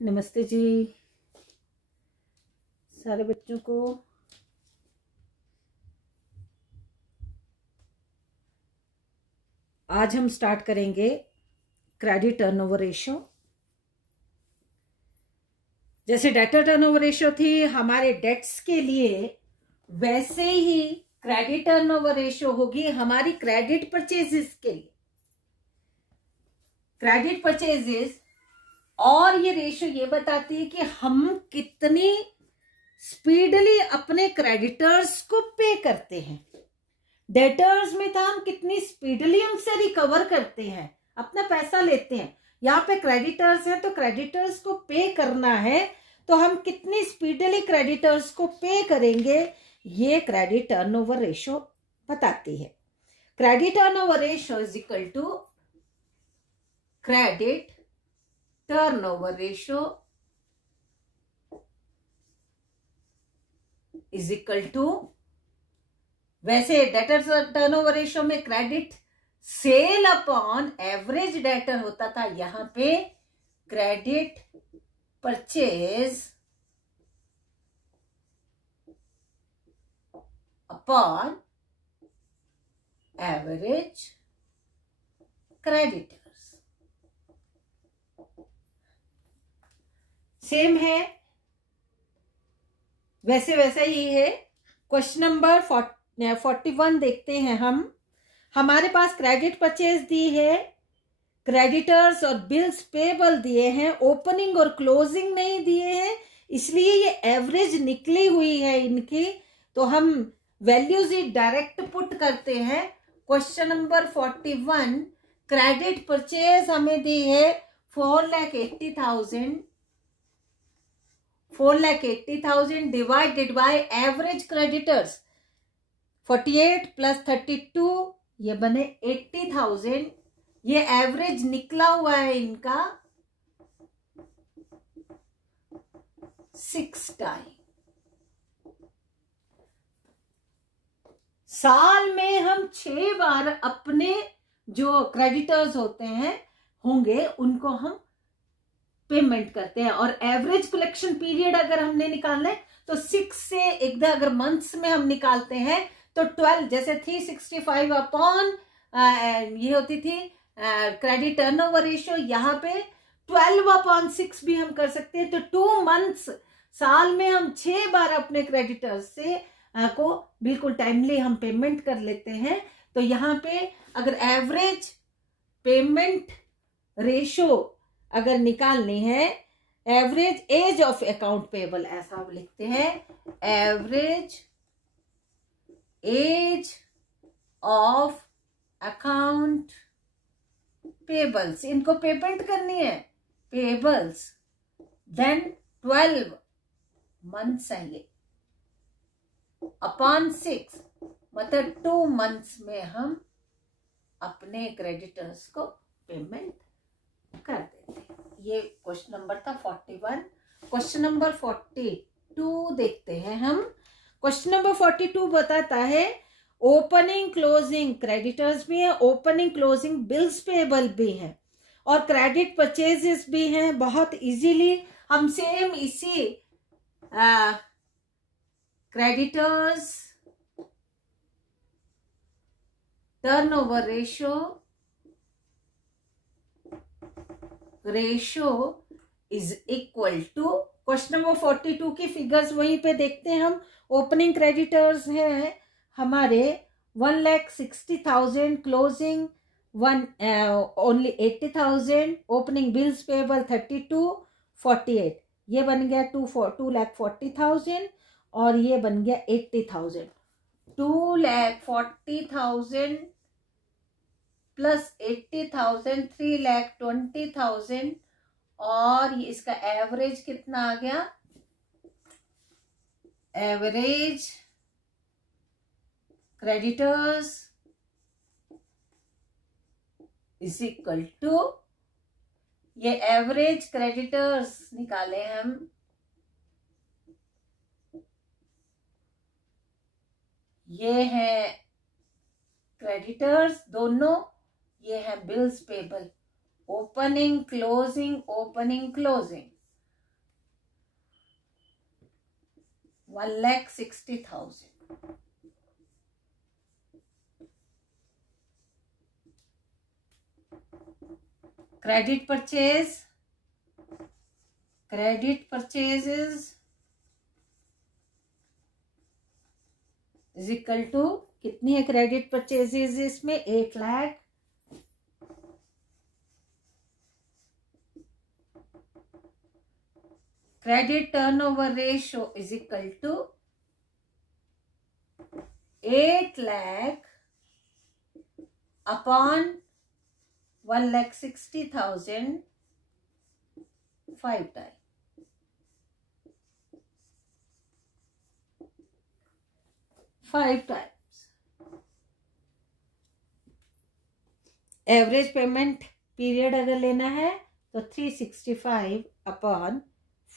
नमस्ते जी सारे बच्चों को। आज हम स्टार्ट करेंगे क्रेडिट टर्नओवर रेशियो। जैसे डेटर टर्नओवर रेशियो थी हमारे डेट्स के लिए, वैसे ही क्रेडिट टर्नओवर रेशियो होगी हमारी क्रेडिट परचेजेस के लिए। क्रेडिट परचेजेस और ये रेशियो ये बताती है कि हम कितनी स्पीडली अपने क्रेडिटर्स को पे करते हैं। डेटर्स में था हम कितनी स्पीडली उनसे रिकवर करते हैं, अपना पैसा लेते हैं। यहाँ पे क्रेडिटर्स है तो क्रेडिटर्स को पे करना है, तो हम कितनी स्पीडली क्रेडिटर्स को पे करेंगे, ये क्रेडिट टर्नओवर रेशियो बताती है। Credit turnover ratio is equal to credit turnover ratio is equal to, वैसे डेटर टर्नओवर रेशियो में credit sale upon average debtor होता था, यहां पे credit purchase upon average creditors. Same है, वैसे वैसा ही है। क्वेश्चन नंबर 41 देखते हैं हम। हमारे पास क्रेडिट परचेज दी है, क्रेडिटर्स और बिल्स पेबल दिए हैं, ओपनिंग और क्लोजिंग नहीं दिए हैं, इसलिए ये एवरेज निकली हुई है इनकी, तो हम वैल्यूज ही डायरेक्ट पुट करते हैं। क्वेश्चन नंबर 41, क्रेडिट परचेज हमें दी है 4,80,000, 4,80,000 divided by average creditors 48 plus 32, ये बने 80,000। ये एवरेज निकला हुआ है इनका 6 टाइम। साल में हम 6 बार अपने जो क्रेडिटर्स होते हैं होंगे उनको हम पेमेंट करते हैं, और एवरेज कलेक्शन पीरियड अगर हमने निकालना है तो 6 से एकदम, अगर मंथ्स में हम निकालते हैं तो 12, जैसे 365 अपॉन ये होती थी क्रेडिट टर्नओवर रेशियो, यहाँ पे 12/6 भी हम कर सकते हैं। तो 2 मंथ्स, साल में हम 6 बार अपने क्रेडिटर्स से को बिल्कुल टाइमली हम पेमेंट कर लेते हैं। तो यहाँ पे अगर एवरेज पेमेंट रेशियो अगर निकालनी है, average age of account payable, ऐसा हम लिखते हैं, average age of account payables, इनको पेमेंट करनी है पेबल्स, देन 12 मंथ्स आएंगे अपॉन 6, मतलब 2 मंथ्स में हम अपने क्रेडिटर्स को पेमेंट कर देते हैं। ये क्वेश्चन नंबर था 41। क्वेश्चन नंबर 42 देखते हैं हम। क्वेश्चन नंबर 42 बताता है ओपनिंग क्लोजिंग क्रेडिटर्स भी है, ओपनिंग क्लोजिंग बिल्स पेबल भी है, और क्रेडिट परचेजेस भी हैं। बहुत इजीली हम सेम इसी creditors turnover ratio is equal to, question number 42 की फिगर्स वहीं पे देखते हैं हम। ओपनिंग क्रेडिटर्स हैं हमारे 1,60,000, closing only 80,000, opening bills payable 32,48, ये बन गया 2,40,000 और ये बन गया 80,000। 2,40,000 प्लस 80,000 3,20,000, और ये इसका एवरेज कितना आ गया, average creditors is equal to, ये एवरेज क्रेडिटर्स निकाले हम, ये है क्रेडिटर्स दोनों, ये है bills payable, opening closing opening closing, 1,60,000. Credit purchases is equal to कितनी है क्रेडिट परचेजेस इसमें 8 lakh. Credit turnover ratio is equal to 8 lakh upon 1,60,000 5 time. Average payment period अगर लेना है तो 365 अपॉन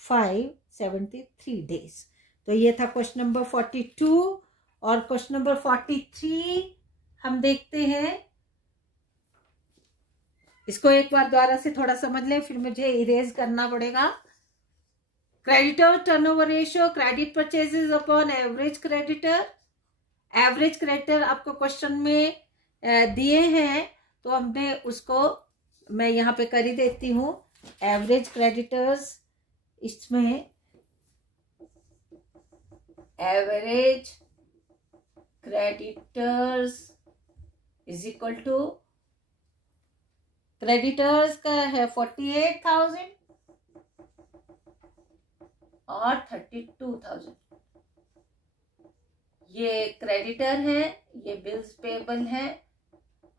573 डेज. तो ये था क्वेश्चन नंबर 42. और क्वेश्चन नंबर 43 हम देखते हैं. इसको एक बार दोबारा से थोड़ा समझ लें, फिर मुझे इरेज करना पड़ेगा. Creditor turnover ratio, credit purchases upon average creditor. Average creditor आपको क्वेश्चन में दिए हैं, तो हमने उसको मैं यहाँ पे कर ही देती हूँ. एवरेज क्रेडिटर्स, इसमें average creditors is equal to, creditors का है 48,000 और 32,000. ये क्रेडिटर है, ये बिल्स पेबल है,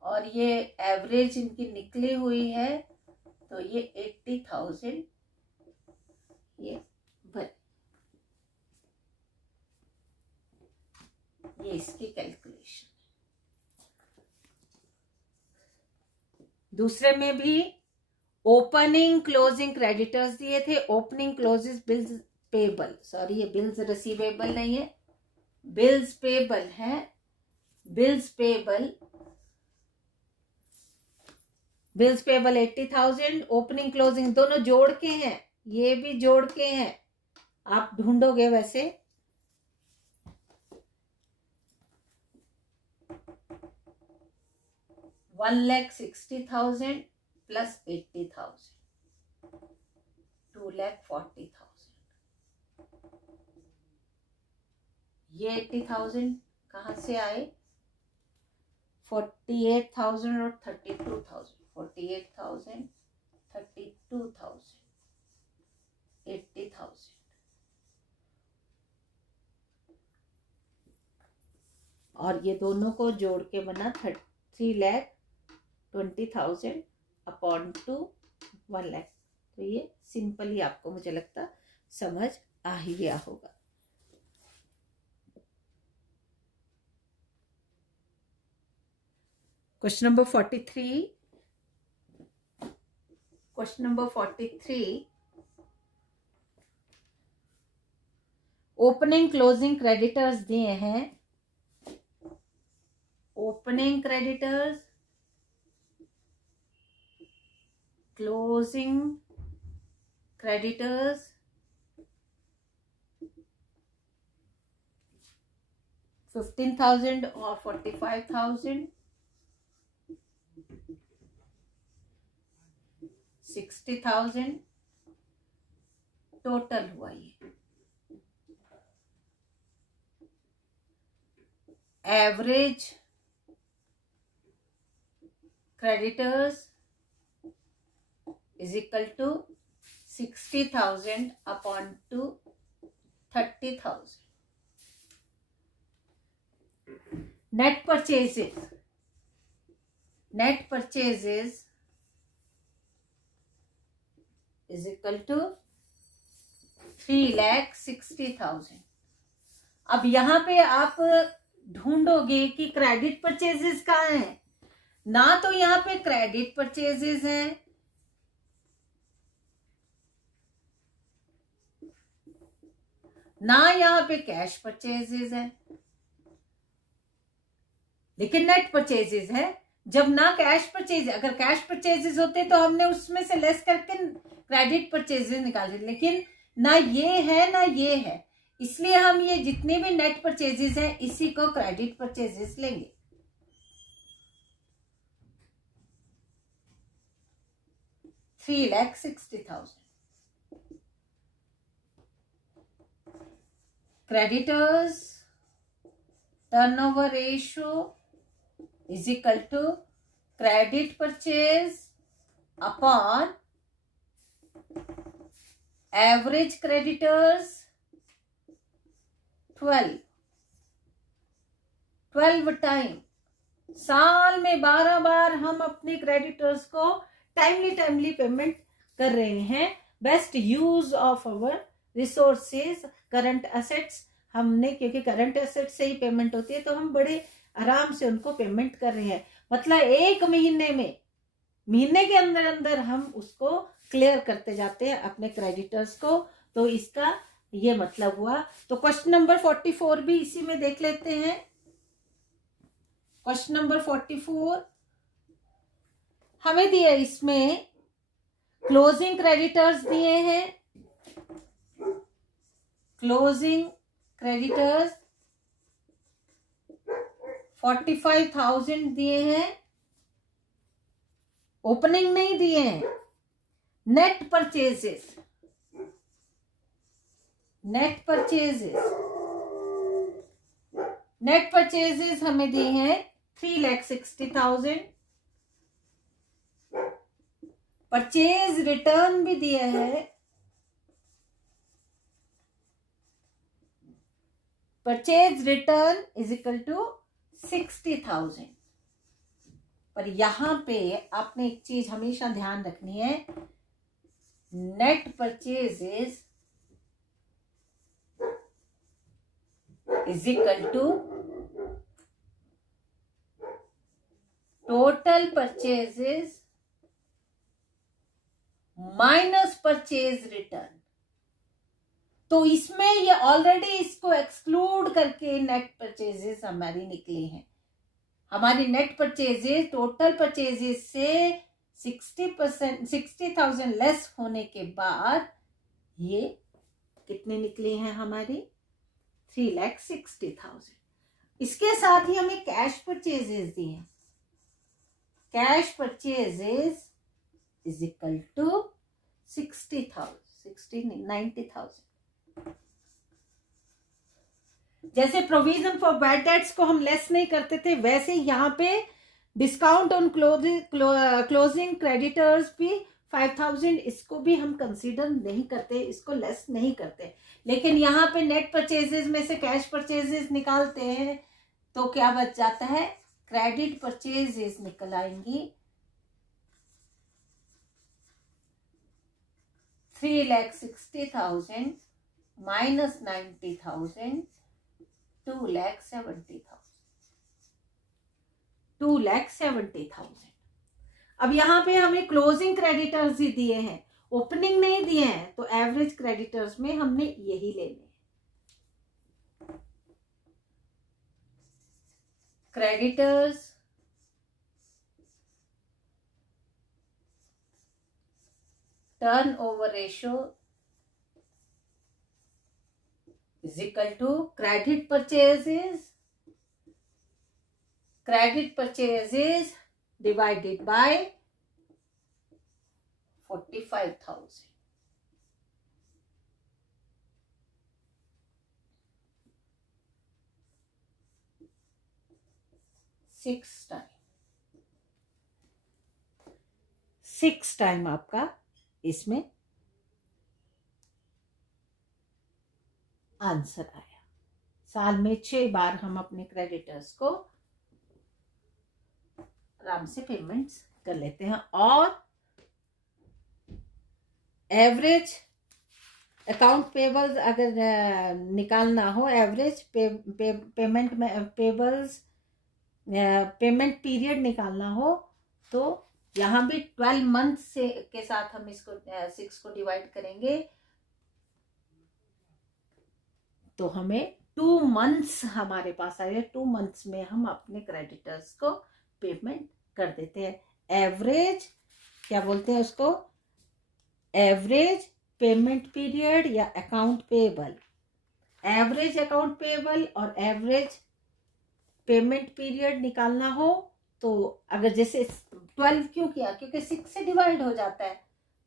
और ये एवरेज इनकी निकली हुई है, तो ये 80,000 ये भर. ये इसकी कैलकुलेशन. दूसरे में भी ओपनिंग क्लोजिंग क्रेडिटर्स दिए थे. Opening closes bills payable, sorry ये बिल्स रिसीवेबल नहीं है, बिल्स पेबल है. Bills payable 80,000. ओपनिंग क्लोजिंग दोनों जोड़ के हैं, ये भी जोड़ के हैं, आप ढूंढोगे वैसे. $1,60,000 प्लस 80,000, 2,40,000. ये 80,000 कहाँ से आए? 48,000 और 32,000. 48,000, 32,000, 80,000. और ये दोनों को जोड़ के बना 3,20,000 अपॉन टू 1 लाख. तो ये सिंपली आपको मुझे लगता समझ आ ही गया होगा. Question number 43. Question number 43, opening closing creditors दिए हैं. ओपनिंग क्रेडिटर्स, क्लोजिंग क्रेडिटर्स, 15,000 और 45,000, 60,000 टोटल हुआ. ये average creditors is equal to 60,000 upon two 30,000. Net purchases is equal to 3,60,000. अब यहां पे आप ढूंढोगे कि क्रेडिट परचेजेस कहाँ है. ना तो यहां पे क्रेडिट परचेजेस हैं, ना यहां पे कैश परचेजेस है, लेकिन नेट परचेजेस है. जब ना कैश परचेज, अगर कैश परचेजेस होते तो हमने उसमें से लेस करके क्रेडिट परचेजेस निकाले, लेकिन ना ये है ना ये है, इसलिए हम ये जितने भी नेट परचेजेस हैं इसी को क्रेडिट परचेजेस लेंगे। $3,60,000। Creditors turnover ratio is equal to credit purchase upon average creditors 12 time. साल में 12 बार हम अपने क्रेडिटर्स को टाइमली पेमेंट कर रहे हैं। Best use of our resources, current assets हमने, क्योंकि करंट एसेट्स से ही पेमेंट होती है तो हम बड़े आराम से उनको पेमेंट कर रहे हैं। मतलब एक महीने के अंदर अंदर हम उसको क्लियर करते जाते हैं अपने क्रेडिटर्स को। तो इसका ये मतलब हुआ। तो क्वेश्चन नंबर 44 भी इसी में देख लेते हैं। क्वेश्चन नंबर 44 हमें दिए, इसमें क्लोजिंग क्रेडिटर्स दिए हैं। क्लोजिंग क्रेडिटर्स 45,000 दिए हैं। ओपनिंग नहीं दिए हैं। नेट परचेजेस हमें दिए हैं 3,60,000। परचेज रिटर्न भी दिया है। Purchase return is equal to 60,000। पर यहां पे आपने एक चीज हमेशा ध्यान रखनी है, net purchases is equal to total purchases minus purchase return. तो इसमें ये ऑलरेडी इसको एक्सक्लूड करके नेट परचेजेस हमारी निकली हैं। हमारी नेट परचेजेस टोटल परचेजेस से 60,000 लेस होने के बाद ये कितने निकले हैं हमारी 3,60,000। इसके साथ ही हमें कैश परचेजेस दिए हैं। Cash purchases is equal to 90,000। जैसे प्रोविजन फॉर बैड डेट्स को हम लेस नहीं करते थे, वैसे यहाँ पे डिस्काउंट ऑन क्लोजिंग क्रेडिटर्स भी 5,000, इसको भी हम कंसीडर नहीं करते, इसको लेस नहीं करते। लेकिन यहाँ पे नेट परचेजेस में से कैश परचेजेस निकालते हैं तो क्या बच जाता है, क्रेडिट परचेजेस निकल आएंगी 3,60,000 माइनस 90,000 2,70,000। अब यहां पे हमें क्लोजिंग क्रेडिटर्स ही दिए हैं, ओपनिंग नहीं दिए हैं, तो एवरेज क्रेडिटर्स में हमने यही लेने हैं। Creditors turnover ratio is equal to credit purchases divided by 45,000। 6 time आपका इसमें आंसर आया। साल में 6 बार हम अपने क्रेडिटर्स को आराम से पेमेंट्स कर लेते हैं। और एवरेज अकाउंट पेबल्स अगर निकालना हो, average payment payables payment period निकालना हो, तो यहाँ भी 12 मंथ से के साथ हम इसको 6 को डिवाइड करेंगे तो हमें 2 मंथ्स हमारे पास आए। 2 मंथ्स में हम अपने क्रेडिटर्स को पेमेंट कर देते हैं। एवरेज क्या बोलते हैं उसको, एवरेज पेमेंट पीरियड या account payable. Average account payable और एवरेज पेमेंट पीरियड निकालना हो तो अगर जैसे 12 क्यों किया, क्योंकि 6 से डिवाइड हो जाता है।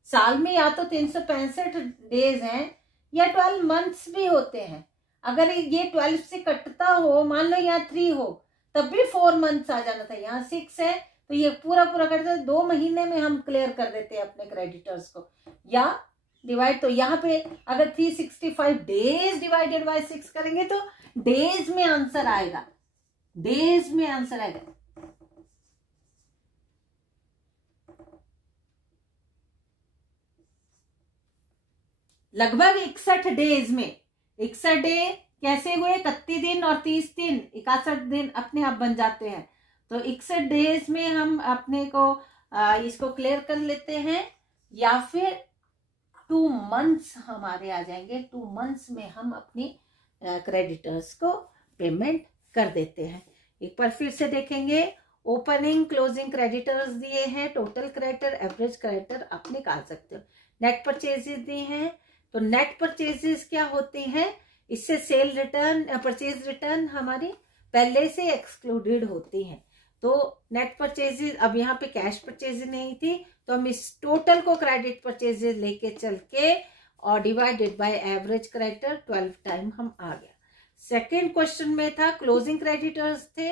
साल में या तो 365 डेज हैं या 12 मंथ्स भी होते हैं। अगर ये 12 से कटता हो, मान लो यहाँ 3 हो, तब भी 4 मंथ्स आ जाना था। यहाँ 6 है तो ये पूरा करते 2 महीने में हम क्लियर कर देते हैं अपने क्रेडिटर्स को। या डिवाइड, तो यहाँ पे अगर 365 डेज डिवाइडेड बाय 6 करेंगे तो डेज में आंसर आएगा, डेज में आंसर आएगा। लगभग 61 डेज में, 61 डे कैसे हुए, 31 दिन और 30 दिन, 61 दिन अपने आप बन जाते हैं। तो 61 डेज में हम अपने को इसको क्लियर कर लेते हैं, या फिर 2 मंथ्स हमारे आ जाएंगे। 2 मंथ्स में हम अपनी क्रेडिटर्स को पेमेंट कर देते हैं। एक बार फिर से देखेंगे, ओपनिंग क्लोजिंग क्रेडिटर्स दिए हैं, टोटल क्रेडिटर, एवरेज क्रेडिटर आप निकाल सकते हो। नेट परचेजेस दिए हैं, तो नेट परचेजेस क्या होती हैं, इससे सेल रिटर्न, परचेज रिटर्न हमारी पहले से एक्सक्लूडेड होती हैं। तो नेट परचेजेस, अब यहाँ पे कैश परचेज नहीं थी तो हम इस टोटल को क्रेडिट परचेजेस लेके चल के और divided by average creditor 12 time हम आ गया। सेकेंड क्वेश्चन में था क्लोजिंग क्रेडिटर्स थे,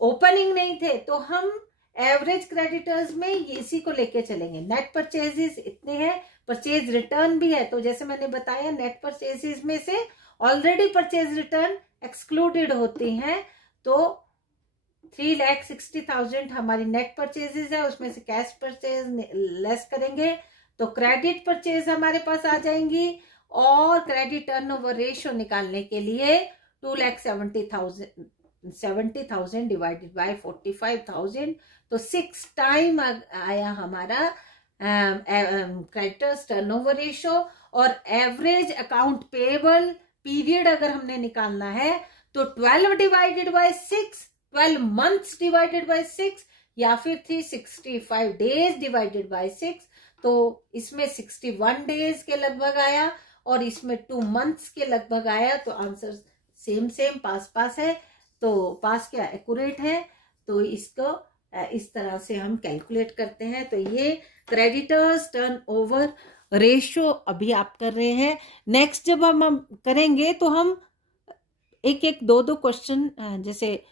ओपनिंग नहीं थे, तो हम एवरेज क्रेडिटर्स में इसी को लेके चलेंगे। नेट परचेजेस इतने हैं, परचेज रिटर्न भी है, तो जैसे मैंने बताया नेट परचेजेस में से ऑलरेडी परचेज रिटर्न एक्सक्लूडेड होती हैं। तो 3,60,000 हमारी नेट परचेजेस है, उसमें से कैश परचेज लेस करेंगे तो क्रेडिट परचेज हमारे पास आ जाएंगी। और क्रेडिट टर्नओवर रेशियो निकालने के लिए 2,70,000 डिवाइडेड बाय 45,000, तो 6 टाइम आया हमारा क्रेडिटर्स टर्नओवर रेशियो। और एवरेज अकाउंट पेएबल पीरियड अगर हमने निकालना है तो 12 divided by 6, 12 months divided by 6, या फिर 365 डेज डिवाइडेड बाय 6। तो इसमें 61 डेज के लगभग आया और इसमें 2 मंथ्स के लगभग आया। तो आंसर सेम पास है, तो पास क्या एक्यूरेट है। तो इसको इस तरह से हम कैलकुलेट करते हैं। तो ये क्रेडिटर्स टर्नओवर रेशियो अभी आप कर रहे हैं। नेक्स्ट जब हम करेंगे तो हम एक 2 क्वेश्चन, जैसे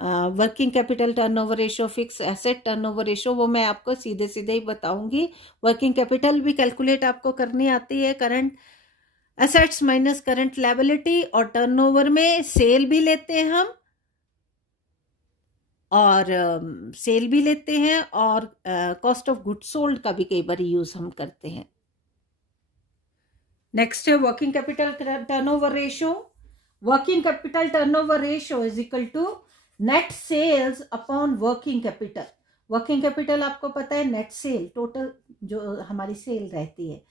working capital turnover ratio, fix asset turnover ratio, वो मैं आपको सीधे ही बताऊंगी। वर्किंग कैपिटल भी कैलकुलेट आपको करनी आती है, current assets minus current liability, और टर्नओवर में सेल भी लेते हैं हम, और सेल भी लेते हैं, और कॉस्ट ऑफ गुड सोल्ड का भी कई बार यूज हम करते हैं। नेक्स्ट है working capital turnover ratio. Working capital turnover ratio is equal to net sales upon working capital. Working capital आपको पता है नेट सेल, टोटल जो हमारी सेल रहती है।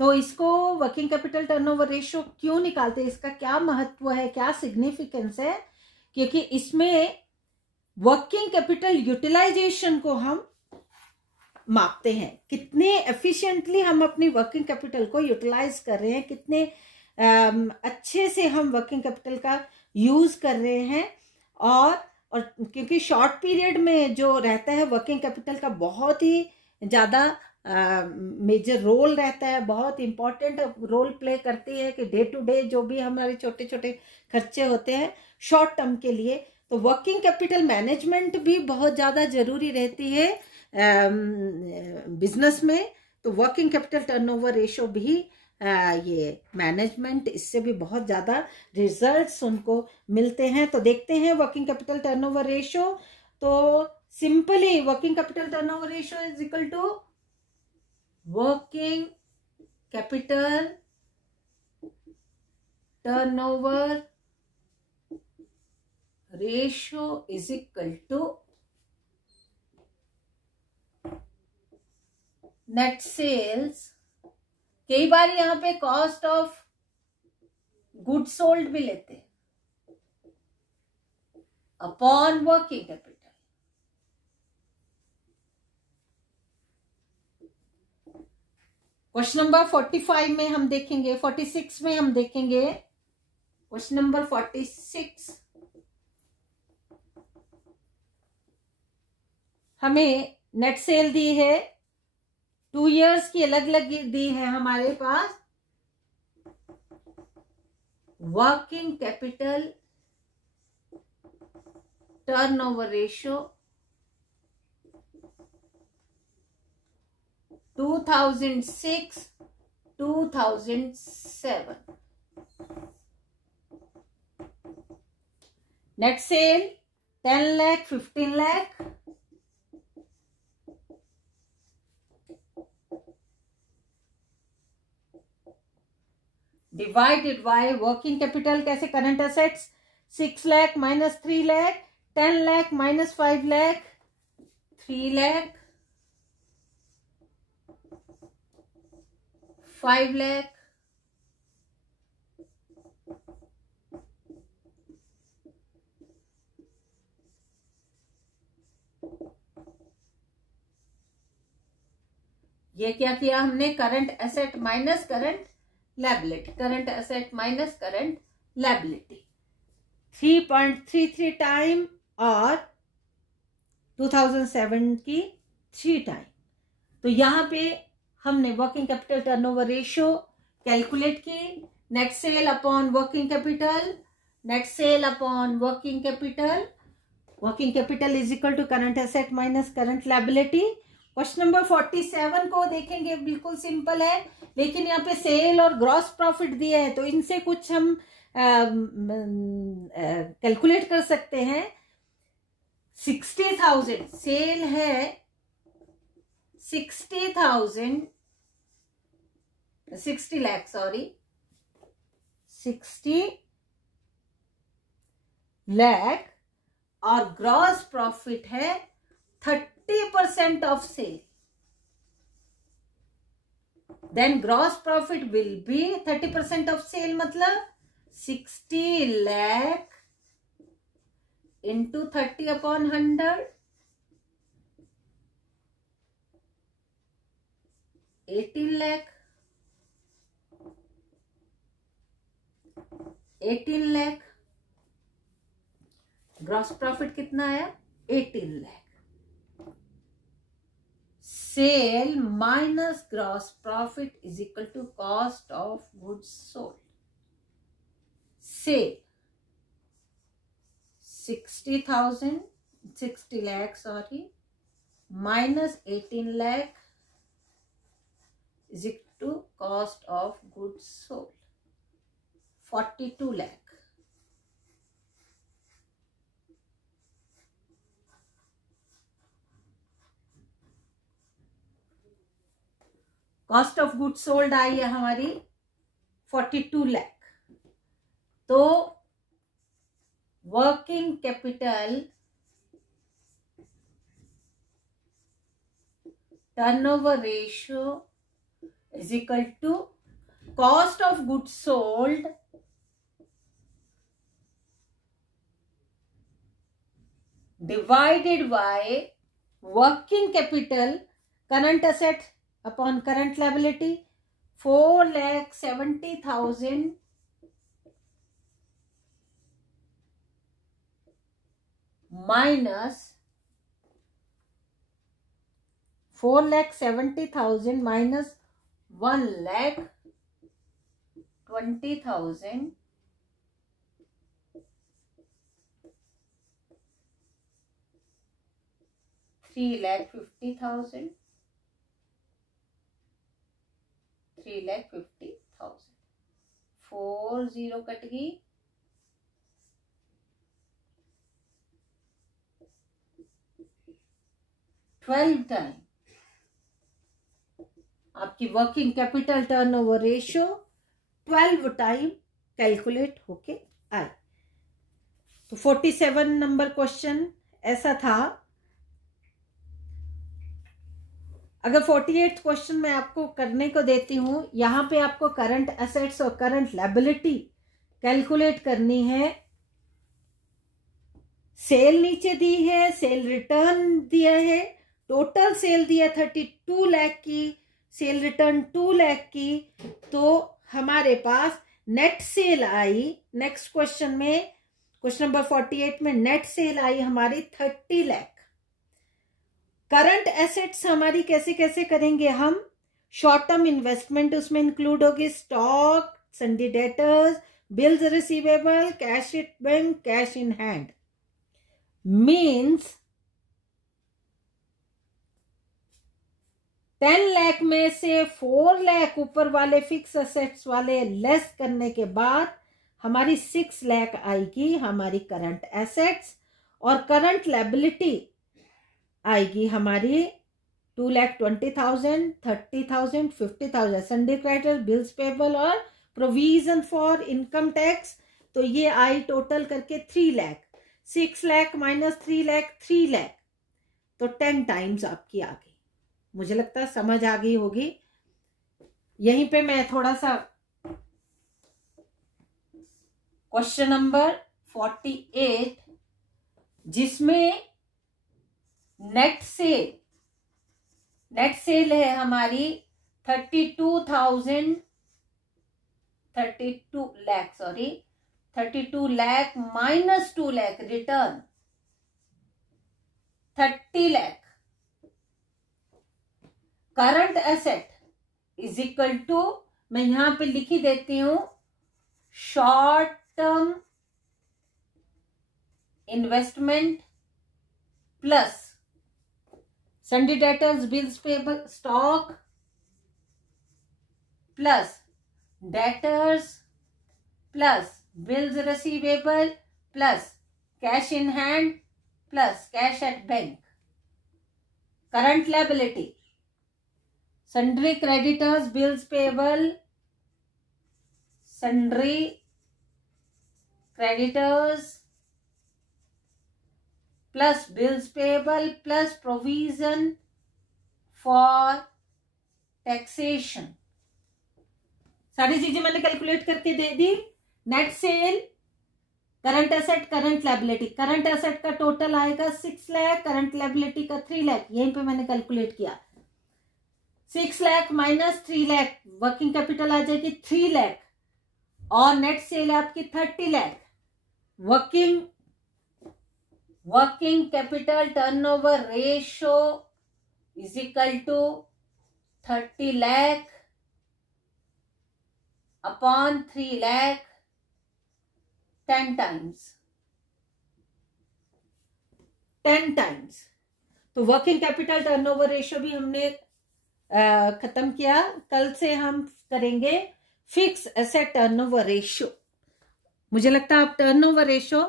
तो इसको वर्किंग कैपिटल टर्नओवर रेशियो क्यों निकालते हैं, इसका क्या महत्व है, क्या सिग्निफिकेंस है, क्योंकि इसमें वर्किंग कैपिटल यूटिलाइजेशन को हम मापते हैं, कितने एफिशिएंटली हम अपनी वर्किंग कैपिटल को यूटिलाइज कर रहे हैं, कितने अच्छे से हम वर्किंग कैपिटल का यूज कर रहे हैं। और क्योंकि शॉर्ट पीरियड में जो रहता है वर्किंग कैपिटल का बहुत ही ज्यादा मेजर रोल रहता है, बहुत इंपॉर्टेंट रोल प्ले करती है कि डे टू डे जो भी हमारे छोटे छोटे खर्चे होते हैं शॉर्ट टर्म के लिए, तो वर्किंग कैपिटल मैनेजमेंट भी बहुत ज्यादा जरूरी रहती है बिजनेस में। तो वर्किंग कैपिटल टर्नओवर रेशियो भी ये मैनेजमेंट, इससे भी बहुत ज्यादा रिजल्ट्स उनको मिलते हैं। तो देखते हैं वर्किंग कैपिटल टर्नओवर रेशियो। तो simply working capital turnover ratio is equal to working capital turnover ratio is equal to net sales, कई बार यहां पे कॉस्ट ऑफ गुड सोल्ड भी लेते हैं, upon working capital. Question number 45 में हम देखेंगे, 46 में हम देखेंगे क्वेश्चन नंबर 46, हमें नेट सेल दी है, 2 years की अलग अलग दी है हमारे पास। Working capital turnover ratio 2006 2007। Net sale 10 lakh 15 lakh, divided by working capital कैसे, current assets 6 lakh minus 3 lakh, 10 lakh minus 5 lakh 3 lakh, 5 lakh, ये क्या किया हमने, current asset minus current liability, current asset minus current liability, 3.33 time और 2007 की 3 time. तो यहां पे हमने working capital turnover ratio calculate की, net sale upon working capital, net sale upon working capital, working capital is equal to current asset minus current liability. Question number 47 को देखेंगे, बिल्कुल सिंपल है, लेकिन यहाँ पे सेल और ग्रॉस प्रॉफिट दिया है तो इनसे कुछ हम कैलकुलेट कर सकते हैं। 60,000 सेल है, 60,000 60 लाख सॉरी 60 लाख और ग्रॉस प्रॉफिट है 30% of sale, then gross profit will be 30% of sale, मतलब 60 lakh into 30/100, 18 lakh, 18 lakh. Gross profit कितना आया, 18 lakh. Sale minus gross profit is equal to cost of goods sold. Sale 60 lakh sorry minus 18 lakh is equal to cost of goods sold 42 lakh। Cost of goods sold आई है हमारी 42 लाख। तो working capital turnover ratio is equal to cost of goods sold divided by working capital current asset upon current liability 4,70,000 minus 4,70,000 minus 1,20,000 3,50,000 3,50,000 4 0 cut गई, 12 time आपकी working capital turnover ratio 12 time calculate होके आए। तो 47 number question ऐसा था। अगर 48 question मैं आपको करने को देती हूं, यहां पे आपको करंट एसेट्स और करंट लायबिलिटी कैलकुलेट करनी है। सेल नीचे दी है, सेल रिटर्न दिया है, टोटल सेल दिया 32 लाख की, सेल रिटर्न 2 लाख की। तो हमारे पास नेट सेल आई, नेक्स्ट क्वेश्चन में, क्वेश्चन नंबर 48 में नेट सेल आई हमारी 30 लाख। करंट एसेट्स हमारी कैसे कैसे करेंगे हम, शॉर्ट टर्म इन्वेस्टमेंट उसमें इंक्लूड होगी, stock, सन्डी debtors, bills receivable, cash at bank, cash in hand. Means 10 lakh में से 4 लाख ऊपर वाले फिक्स एसेट्स वाले लेस करने के बाद हमारी 6 लाख आएगी हमारी करंट एसेट्स, और करंट लायबिलिटी आएगी हमारी 2,20,000, 30,000, 50,000, संडे क्रेडिटर, बिल्स पेबल और प्रोविजन फॉर इनकम टैक्स। तो ये आई टोटल करके 3 लाख। 6 लाख माइनस 3 लाख, 3 लाख, तो 10 टाइम्स आपकी आ गई। मुझे लगता है समझ आ गई होगी। यहीं पे मैं थोड़ा सा क्वेश्चन नंबर 48 जिसमें नेट सेल है हमारी 32 lakh minus 2 lakh, return 30 lakh. Current asset is equal to, मैं यहां पे लिखी देती हूं, short term investment plus sundry debtors, bills payable, stock plus debtors plus bills receivable plus cash in hand plus cash at bank. Current liability, sundry creditors, bills payable, sundry creditors plus bills payable plus provision for taxation. सारी चीजें मैंने calculate करके दे दी। Net sale, current asset, current liability. Current asset का total आएगा 6 lakh, current liability का 3 लाख, यहीं पे मैंने कैलकुलेट किया। 6 lakh minus 3 lakh, working capital आ जाएगी 3 लाख, और नेट सेल आपकी 30 lakh. Working capital turnover ratio is equal to 30 lakh upon 3 lakh, 10 times. तो वर्किंग कैपिटल टर्नओवर रेशो भी हमने खत्म किया। कल से हम करेंगे फिक्स एसेट टर्नओवर रेशो। मुझे लगता है आप टर्नओवर रेशो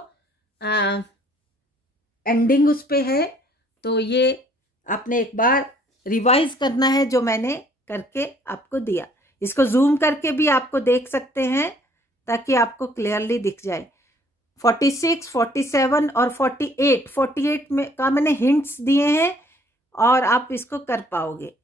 एंडिंग उस पे है, तो ये आपने एक बार रिवाइज करना है जो मैंने करके आपको दिया। इसको जूम करके भी आपको देख सकते हैं ताकि आपको क्लियरली दिख जाए। 46, 47 और 48 में का मैंने हिंट्स दिए हैं और आप इसको कर पाओगे।